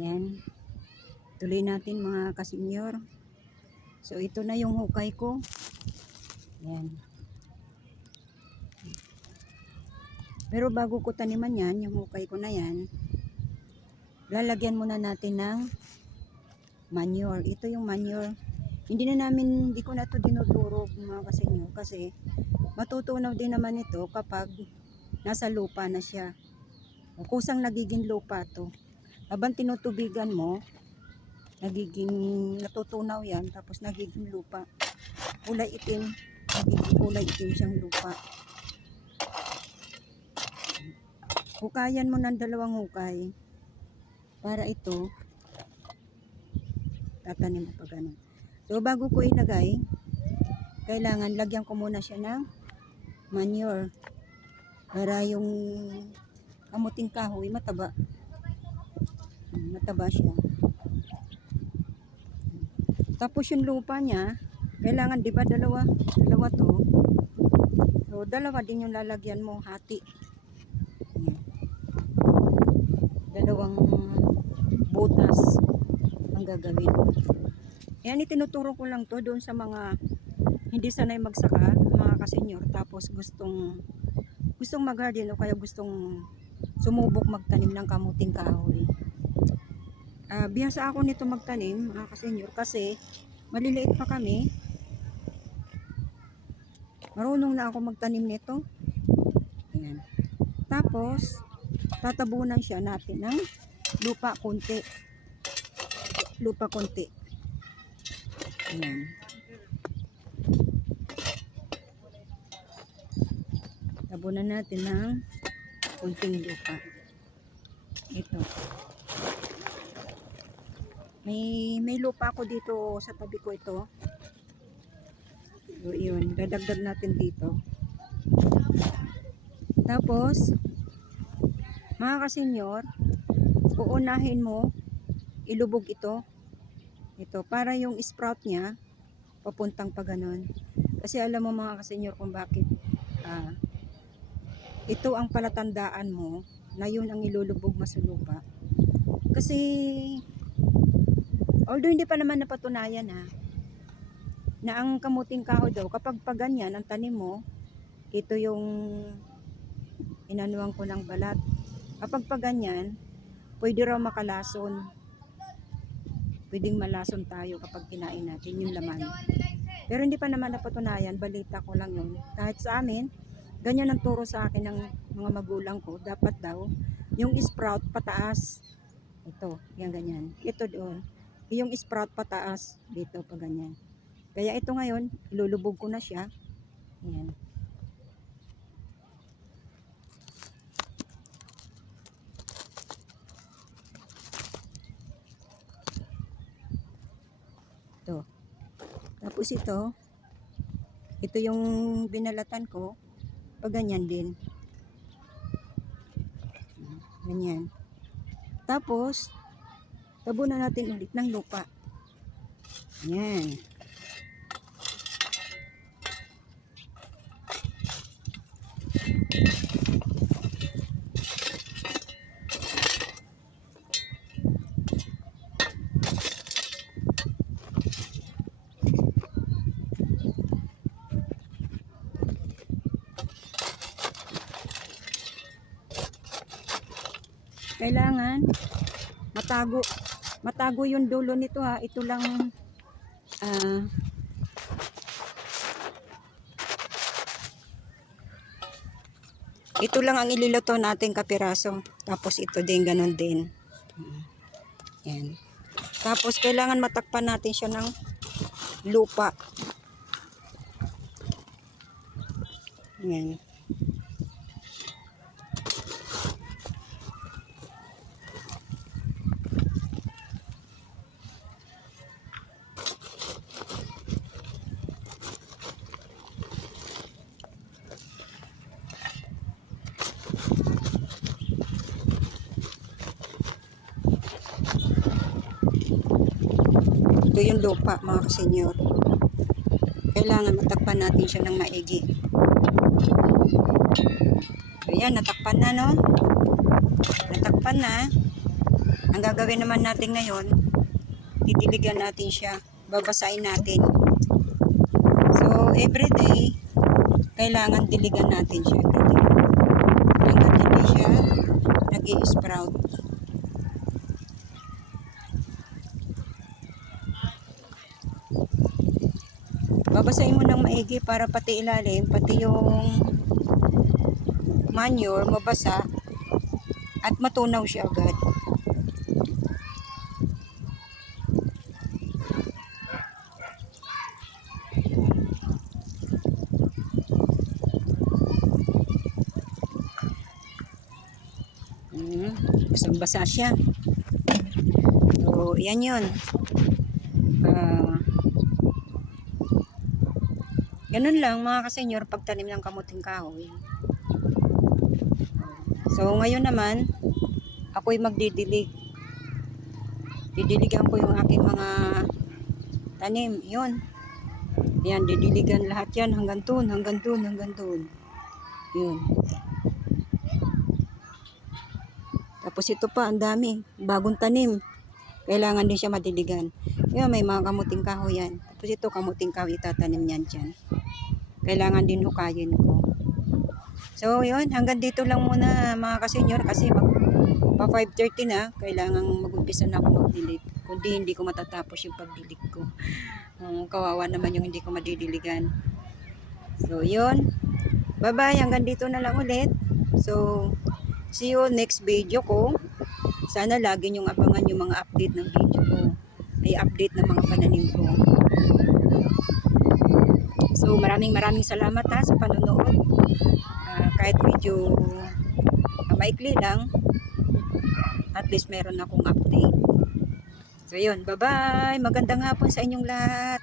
Yan. Tuloy natin mga kasenyor. So ito na yung hukay ko. Yan. Pero bago ko taniman yan, yung hukay ko na yan, lalagyan muna natin ng manure. Ito yung manure. Hindi ko na ito dinudurog mga kasenyor kasi matutunaw din naman ito kapag nasa lupa na siya. O kusang nagiging lupa to. Habang tinutubigan mo, natutunaw yan, tapos nagiging lupa. Kulay itim, nagiging kulay itim siyang lupa. Hukayan mo ng 2 hukay para ito tatanim mo pa ganun. So bago ko ilagay, kailangan lagyan ko muna siya ng manure para yung kamuting kahoy mataba. Mataba siya. Tapos yung lupa niya, kailangan 'di ba dalawa to. So dalawa din yung lalagyan mo, hati. Dalawang butas ang gagawin. Yan, itinuturo ko lang to doon sa mga hindi sanay magsaka, mga kasenyor, tapos gustong mag-garden o kaya gustong sumubok magtanim ng kamuting kahoy. Bihasa ako nito magtanim, mga kasenyor, kasi maliliit pa kami. Marunong na ako magtanim nito. Ayan. Tapos tatabunan siya natin ng lupa konti. Ayan. Tabunan natin ng konting lupa. Ito. May lupa ako dito sa tabi ko ito. So, yun. Dadagdag natin dito. Tapos, mga kasenyor, uunahin mo, ilubog ito. Ito, para yung sprout niya, papuntang pa ganun. Kasi alam mo mga kasenyor kung bakit ito ang palatandaan mo na yun ang ilulubog mo sa lupa. Kasi, although hindi pa naman napatunayan na ang kamuting kahoy daw, kapag paganyan ang tanim mo, ito yung inanuang ko ng balat. Kapag paganyan, pwede raw makalason. Pwedeng malason tayo kapag kinain natin yung laman. Pero hindi pa naman napatunayan, balita ko lang yun. Kahit sa amin, ganyan ang turo sa akin ng mga magulang ko, dapat daw yung sprout pataas. Ito, yan ganyan. Ito doon. Yung sprout pataas, dito pa ganyan. Kaya ito ngayon, ilulubog ko na siya. Yan. Ito. Tapos ito yung binalatan ko, pag ganyan din. Ganyan. Tapos, tabunan natin ulit ng lupa. Yan. Kailangan matago yung dulo nito ito lang ito lang ang ililuto natin kapiraso, tapos ito din ganon din. Yan. Tapos kailangan matakpan natin siya ng lupa. Yan. Ito yung lupa mga kasenyor. Kailangan matakpan natin siya ng maigi. Ayan, natakpan na no? Natakpan na. Ang gagawin naman natin ngayon, didiligan natin siya. Babasahin natin. So, everyday, kailangan diligan natin siya everyday. Hanggat hindi siya nag-i-sprout. Babasahin mo ng maigi para pati ilalim, pati yung manure mabasa at matunaw siya agad. Basang-basa siya. So, yan yun. Ganun lang mga kasenyor pagtanim ng kamuting kahoy. So, ngayon naman, ako'y magdidilig. Didiligan ko yung aking mga tanim. Yun. Yan, didiligan lahat yan hanggang dun, hanggang dun, hanggang dun. Yun. Tapos ito pa, ang dami. Bagong tanim. Kailangan din siya madiligan. Yun, may mga kamuting kahoy yan. Tapos ito, kamuting kahoy, itatanim yan dyan. Kailangan din hukayin ko. So, yun. Hanggang dito lang muna mga kasenyor. Kasi pa 5:30 na. Kailangan mag-umpisa na ako magdilig. Kundi hindi ko matatapos yung pagdilig ko. Kawawa naman yung hindi ko madidiligan. So, yun. Bye-bye. Hanggang dito na lang ulit. So, see you next video ko. Sana lagi niyong abangan yung mga update ng video ko. Ay update ng mga pananim ko. So maraming salamat ha sa panonood. Kahit medyo maikli lang, at least meron akong update. So yun, bye bye. Magandang hapon sa inyong lahat.